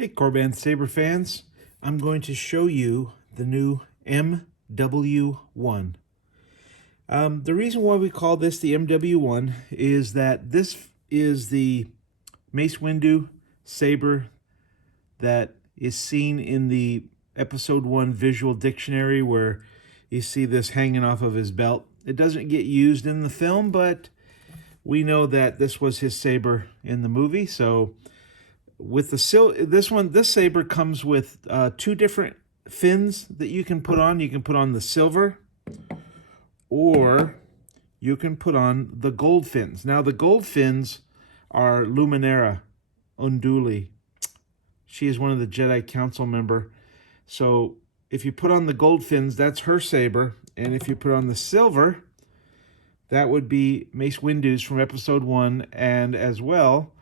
Hey Korbanth Saber fans, I'm going to show you the new MW1. The reason why we call this the MW1 is that this is the Mace Windu saber that is seen in the episode 1 visual dictionary where you see this hanging off of his belt. It doesn't get used in the film, but we know that this was his saber in the movie. So with the this saber comes with two different fins that you can put on. You can put on the silver, or you can put on the gold fins. Now the gold fins are Luminara Unduli. She is one of the Jedi Council member. So if you put on the gold fins, that's her saber, and if you put on the silver, that would be Mace Windu's from episode 1, and as well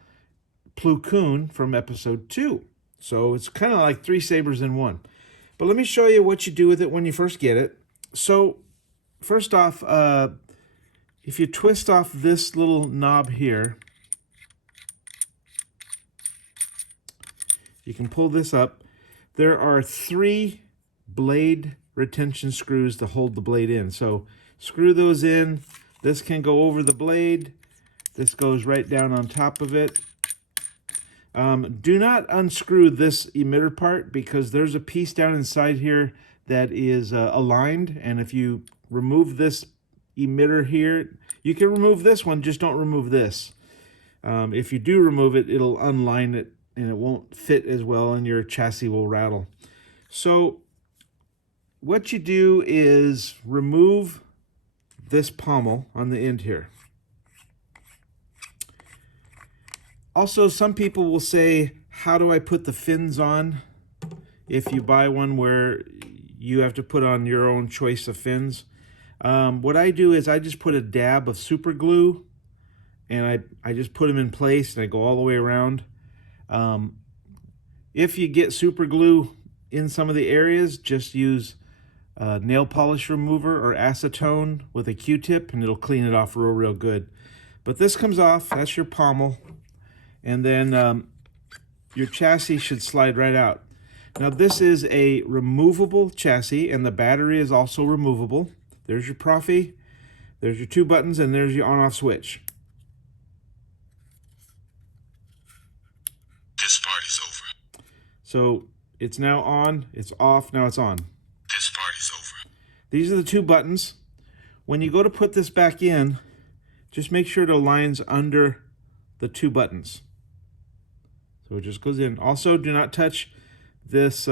Plo Koon from episode 2. So it's kind of like 3 sabers in one. But let me show you what you do with it when you first get it. So first off, if you twist off this little knob here, you can pull this up. There are 3 blade retention screws to hold the blade in. So screw those in. This can go over the blade. This goes right down on top of it. Do not unscrew this emitter part, because there's a piece down inside here that is aligned, and if you remove this emitter here, you can remove this one, just don't remove this. If you do remove it, it'll unline it and it won't fit as well and your chassis will rattle. So what you do is remove this pommel on the end here. Also, some people will say, how do I put the fins on? If you buy one where you have to put on your own choice of fins. What I do is I just put a dab of super glue, and I just put them in place, and I go all the way around. If you get super glue in some of the areas, just use nail polish remover or acetone with a Q-tip, and it'll clean it off real good. But this comes off, that's your pommel. And then your chassis should slide right out. Now this is a removable chassis, and the battery is also removable. There's your Profi, there's your 2 buttons, and there's your on-off switch. This part is over. So it's now on, it's off, now it's on. This part is over. These are the 2 buttons. When you go to put this back in, just make sure it aligns under the 2 buttons. So it just goes in. Also, do not touch this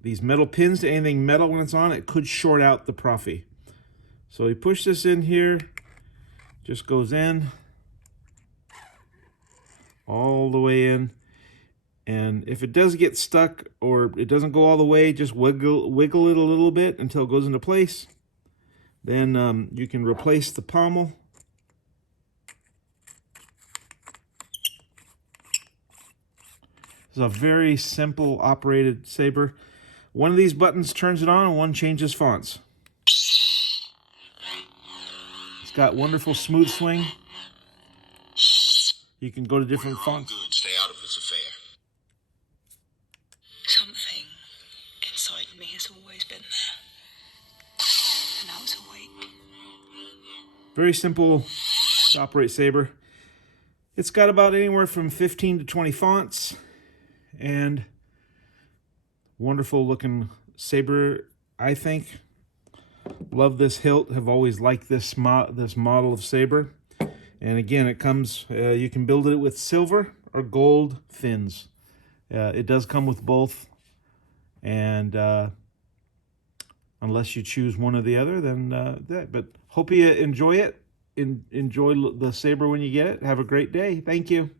these metal pins to anything metal when it's on. It could short out the Profi. So you push this in here, just goes in, all the way in. And if it does get stuck or it doesn't go all the way, just wiggle it a little bit until it goes into place. Then you can replace the pommel. It's a very simple operated saber. One of these buttons turns it on and one changes fonts. It's got wonderful smooth swing. You can go to different fonts. Good. Stay out of this affair. Something inside me has always been there. And now it's awake. Very simple to operate saber. It's got about anywhere from 15 to 20 fonts. And wonderful looking saber, I think. Love this hilt. Have always liked this model of saber. And again, it comes. You can build it with silver or gold fins. It does come with both. And unless you choose one or the other, then that. But hope you enjoy it. Enjoy the saber when you get it. Have a great day. Thank you.